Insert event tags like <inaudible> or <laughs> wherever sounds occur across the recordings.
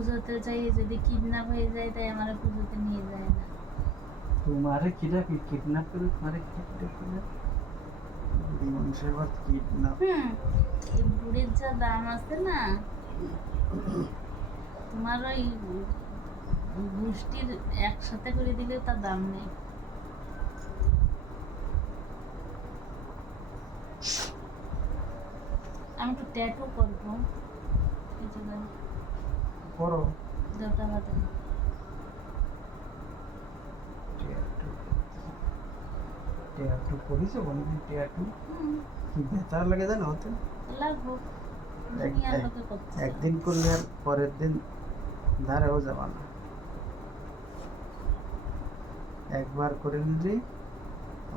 পুজোতে চাই যদি কিডন্যাপ হয়ে যায় তাই আমার পুজোতে নিয়ে যায় না। তোমারে কিরা কি? কিডন্যাপ করে তোমারে কিডন্যাপ করে মানুষের বাদ কিডন্যাপ হুম এই বুড়ির যা দাম আছে না তোমার ওই গোষ্ঠীর একসাথে করে দিলে তার দাম নেই। আমি একটু ট্যাটু করব। এই জায়গায় করো। কোনদিন কি বেতার লাগে জানো একদিন করলে আর পরের দিন ধারেও যাবা না। একবার করে নিলি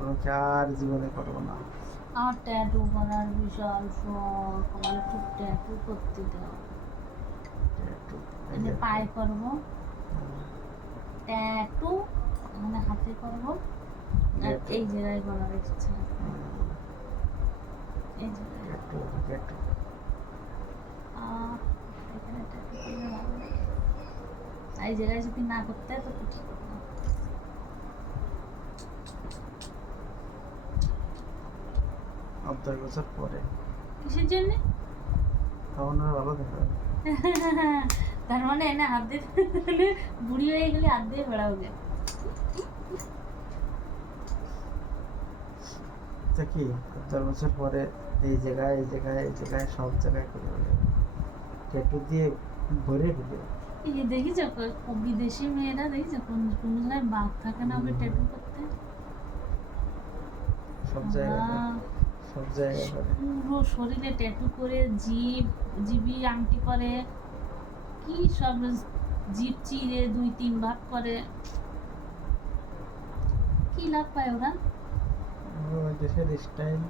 ওকে আর জীবনে করব না। আমার ট্যাটু করার বিশাল শখ। আমার একটু ট্যাটু করতে দাও। পায়ে করব। ট্যাটু মানে হাতে করব। আর এই জায়গায় করার ইচ্ছা এই জায়গায়। এই যদি না করতে তো ঠিক দশ বছর পরে। কিসের জন্য তখন আর ভালো দেখা যাবে <laughs> তার মানে এনে হাত দিয়ে বুড়ি হয়ে গেলে হাত দিয়ে বেড়াওগে তা কি দশ বছর পরে এই জায়গায় এই জায়গায় এই জায়গায় সব জায়গায় করে ট্যাটু দিয়ে ভরে ফেলে এই যে দেখিস বিদেশি মেয়েরা দেখিস কোন কোন জায়গায় বাঘ থাকে না ওকে ট্যাটু করতে? সব জায়গায়। সব জায়গায় পুরো শরীরে ট্যাটু করে জিভ জিবি আংটি করে কি সব জিভ চিরে দুই তিন ভাগ করে। কি লাভ পায় ওরা? ওই দেশের স্টাইল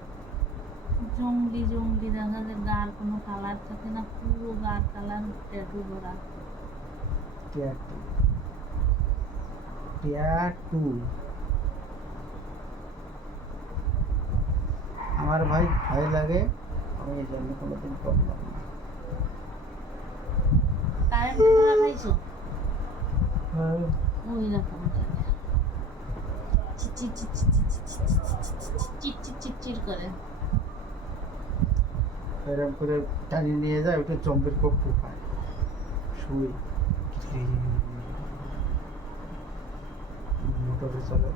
জঙ্গলি জঙ্গলি দেখা যায় গার কোনো কালার থাকে না পুরো গার কালার ট্যাটু করা। ট্যাটু ট্যাটু আমার ভাই ভয় লাগে আমি এই জন্য কোনোদিন করলাম না হ্যাঁ, এরকম করে টানিয়ে নিয়ে যায় ওটা জম্বির কোপ পায় শুই মোটরে চলে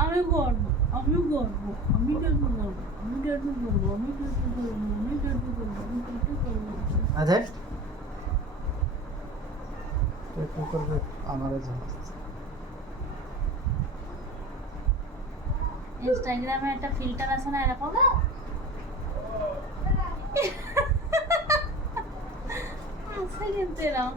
আমি করব আমি করব আমি করব আমি করব আমি করব আমি করব আমি করব আচ্ছা। একটু করবে? আমারও জানাচ্ছে ইনস্টাগ্রামে একটা ফিল্টার আছে না এরকম? আছে কিন্তু এরকম।